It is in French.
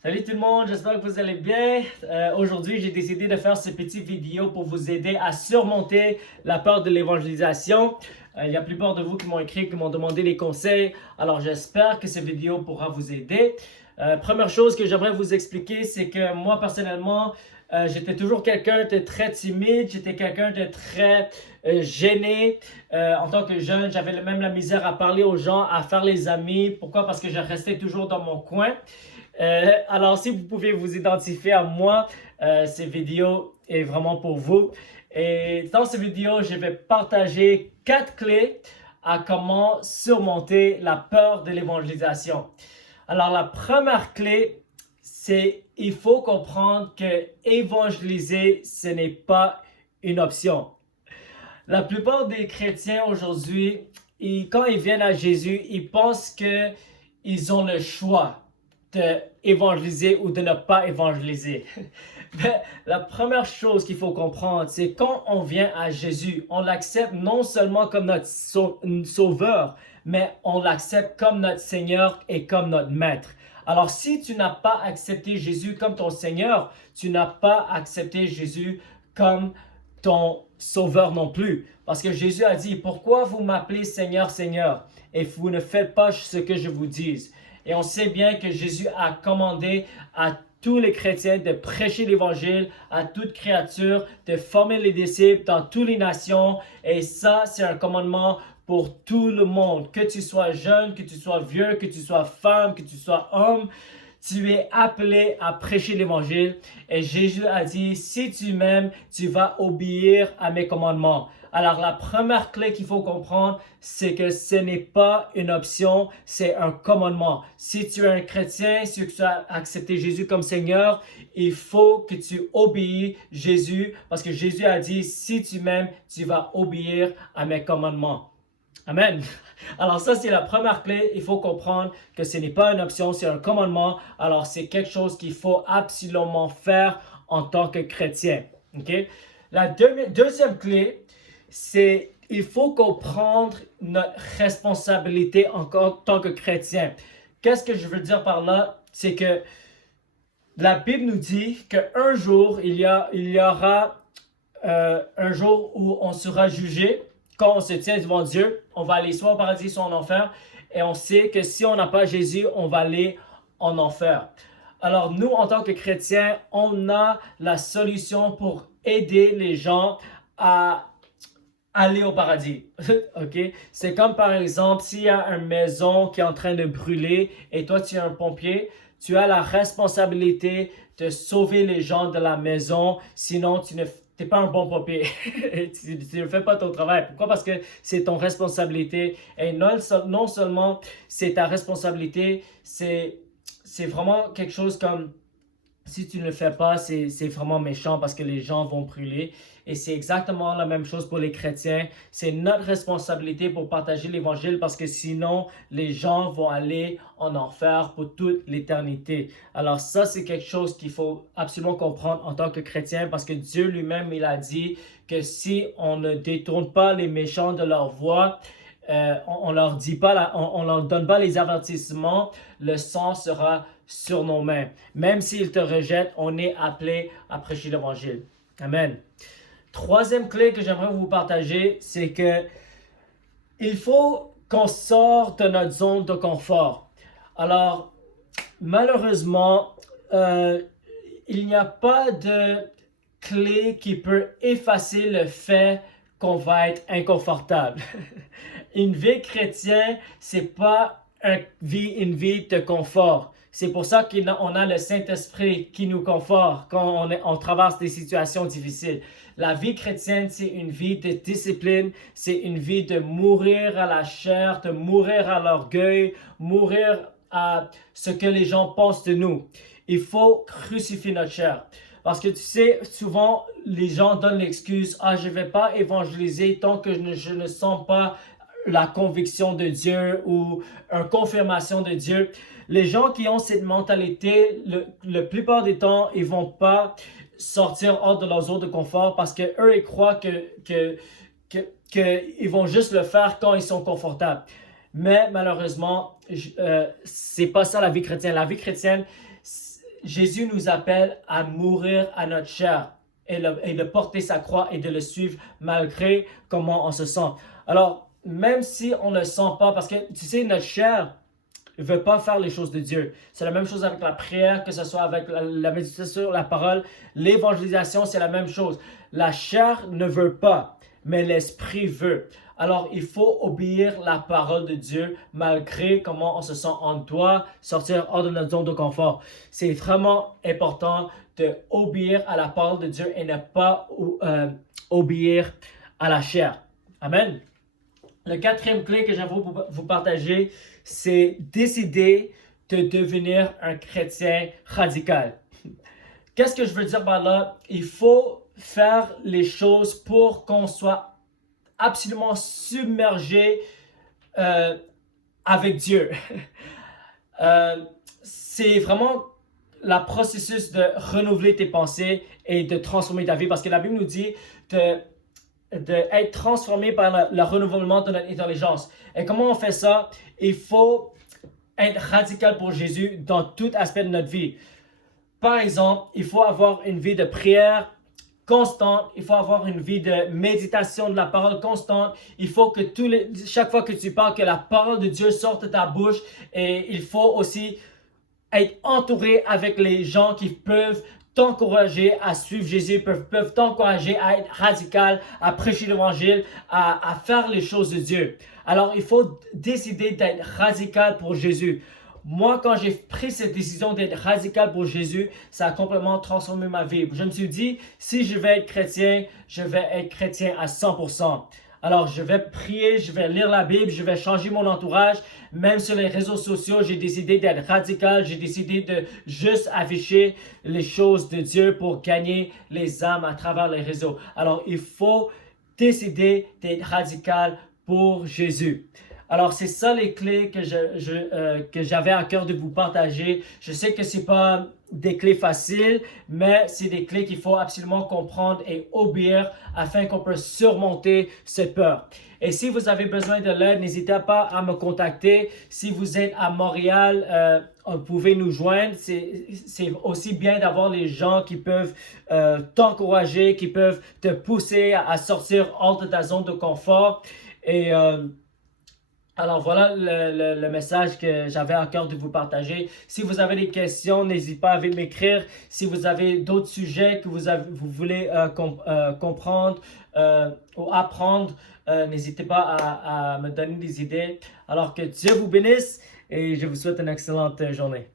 Salut tout le monde, j'espère que vous allez bien. Aujourd'hui, j'ai décidé de faire cette petite vidéo pour vous aider à surmonter la peur de l'évangélisation. Il y a plusieurs de vous qui m'ont écrit, qui m'ont demandé les conseils. Alors, j'espère que cette vidéo pourra vous aider. Première chose que j'aimerais vous expliquer, c'est que moi, personnellement, j'étais toujours quelqu'un de très timide, j'étais quelqu'un de très gêné. En tant que jeune, j'avais même la misère à parler aux gens, à faire les amis. Pourquoi? Parce que je restais toujours dans mon coin. Alors, si vous pouvez vous identifier à moi, cette vidéo est vraiment pour vous. Et dans cette vidéo, je vais partager 4 clés à comment surmonter la peur de l'évangélisation. Alors, la première clé, c'est il faut comprendre que évangéliser, ce n'est pas une option. La plupart des chrétiens aujourd'hui, quand ils viennent à Jésus, ils pensent qu'ils ont le choix d'évangéliser ou de ne pas évangéliser. Mais la première chose qu'il faut comprendre, c'est quand on vient à Jésus, on l'accepte non seulement comme notre sauveur, mais on l'accepte comme notre Seigneur et comme notre Maître. Alors, si tu n'as pas accepté Jésus comme ton Seigneur, tu n'as pas accepté Jésus comme ton sauveur non plus. Parce que Jésus a dit, pourquoi vous m'appelez Seigneur, Seigneur, et vous ne faites pas ce que je vous dis? Et on sait bien que Jésus a commandé à tous les chrétiens de prêcher l'évangile à toute créature, de former les disciples dans toutes les nations. Et ça, c'est un commandement pour tout le monde. Que tu sois jeune, que tu sois vieux, que tu sois femme, que tu sois homme, tu es appelé à prêcher l'évangile. Et Jésus a dit, si tu m'aimes, tu vas obéir à mes commandements. Alors, la première clé qu'il faut comprendre, c'est que ce n'est pas une option, c'est un commandement. Si tu es un chrétien, si tu as accepté Jésus comme Seigneur, il faut que tu obéis Jésus, parce que Jésus a dit, si tu m'aimes, tu vas obéir à mes commandements. Amen. Alors ça, c'est la première clé. Il faut comprendre que ce n'est pas une option, c'est un commandement. Alors c'est quelque chose qu'il faut absolument faire en tant que chrétien. Okay? La deuxième clé, c'est il faut comprendre notre responsabilité en tant que chrétien. Qu'est-ce que je veux dire par là? C'est que la Bible nous dit qu'un jour, il y aura un jour où on sera jugé. Quand on se tient devant Dieu, on va aller soit au paradis, soit en enfer. Et on sait que si on n'a pas Jésus, on va aller en enfer. Alors nous, en tant que chrétiens, on a la solution pour aider les gens à aller au paradis. OK? C'est comme par exemple, s'il y a une maison qui est en train de brûler et toi tu es un pompier, tu as la responsabilité de sauver les gens de la maison, sinon tu n'es pas un bon pompier. Tu ne fais pas ton travail. Pourquoi? Parce que c'est ton responsabilité. Et non seulement c'est ta responsabilité, c'est vraiment quelque chose comme si tu ne le fais pas, c'est vraiment méchant parce que les gens vont brûler. Et c'est exactement la même chose pour les chrétiens. C'est notre responsabilité pour partager l'évangile parce que sinon, les gens vont aller en enfer pour toute l'éternité. Alors ça, c'est quelque chose qu'il faut absolument comprendre en tant que chrétien parce que Dieu lui-même, il a dit que si on ne détourne pas les méchants de leur voie, on leur dit pas, on leur donne pas les avertissements, le sang sera sur nos mains. Même s'ils te rejettent, on est appelé à prêcher l'évangile. Amen. Troisième clé que j'aimerais vous partager, c'est que il faut qu'on sorte de notre zone de confort. Alors, malheureusement, il n'y a pas de clé qui peut effacer le fait qu'on va être inconfortable. Une vie chrétienne, c'est pas une vie de confort. C'est pour ça qu'on a le Saint-Esprit qui nous conforte quand on traverse des situations difficiles. La vie chrétienne, c'est une vie de discipline, c'est une vie de mourir à la chair, de mourir à l'orgueil, mourir à ce que les gens pensent de nous. Il faut crucifier notre chair. Parce que tu sais, souvent, les gens donnent l'excuse « Ah, je ne vais pas évangéliser tant que je ne sens pas la conviction de Dieu ou une confirmation de Dieu. » Les gens qui ont cette mentalité, la plupart des temps, ils ne vont pas sortir hors de leur zone de confort parce qu'eux, ils croient qu'ils vont juste le faire quand ils sont confortables. Mais malheureusement, c'est pas ça la vie chrétienne. La vie chrétienne, Jésus nous appelle à mourir à notre chair et de porter sa croix et de le suivre malgré comment on se sent. Alors, même si on ne le sent pas, parce que tu sais, notre chair ne veut pas faire les choses de Dieu. C'est la même chose avec la prière, que ce soit avec la méditation, la parole. L'évangélisation, c'est la même chose. La chair ne veut pas, mais l'esprit veut. Alors, il faut obéir la parole de Dieu malgré comment on se sent. On doit sortir hors de notre zone de confort. C'est vraiment important d'obéir à la parole de Dieu et ne pas obéir à la chair. Amen. Le quatrième clé que j'aimerais vous partager, c'est décider de devenir un chrétien radical. Qu'est-ce que je veux dire par là? Il faut faire les choses pour qu'on soit absolument submergé avec Dieu. C'est vraiment le processus de renouveler tes pensées et de transformer ta vie, parce que la Bible nous dit d'être transformé par le renouvellement de notre intelligence. Et comment on fait ça? Il faut être radical pour Jésus dans tout aspect de notre vie. Par exemple, il faut avoir une vie de prière constante, il faut avoir une vie de méditation de la parole constante, il faut que chaque fois que tu parles, que la parole de Dieu sorte de ta bouche, et il faut aussi être entouré avec les gens qui peuvent t'encourager à suivre Jésus, peuvent t'encourager à être radical, à prêcher l'évangile, à faire les choses de Dieu. Alors, il faut décider d'être radical pour Jésus. Moi, quand j'ai pris cette décision d'être radical pour Jésus, ça a complètement transformé ma vie. Je me suis dit, si je vais être chrétien, je vais être chrétien à 100%. Alors, je vais prier, je vais lire la Bible, je vais changer mon entourage. Même sur les réseaux sociaux, j'ai décidé d'être radical. J'ai décidé de juste afficher les choses de Dieu pour gagner les âmes à travers les réseaux. Alors, il faut décider d'être radical pour Jésus. Alors, c'est ça les clés que j'avais à cœur de vous partager. Je sais que ce n'est pas des clés faciles, mais c'est des clés qu'il faut absolument comprendre et obéir afin qu'on puisse surmonter cette peur. Et si vous avez besoin de l'aide, n'hésitez pas à me contacter. Si vous êtes à Montréal, vous pouvez nous joindre. C'est aussi bien d'avoir les gens qui peuvent t'encourager, qui peuvent te pousser à sortir hors de ta zone de confort. Et alors voilà le message que j'avais à cœur de vous partager. Si vous avez des questions, n'hésitez pas à m'écrire. Si vous avez d'autres sujets que vous voulez comprendre ou apprendre, n'hésitez pas à me donner des idées. Alors que Dieu vous bénisse et je vous souhaite une excellente journée.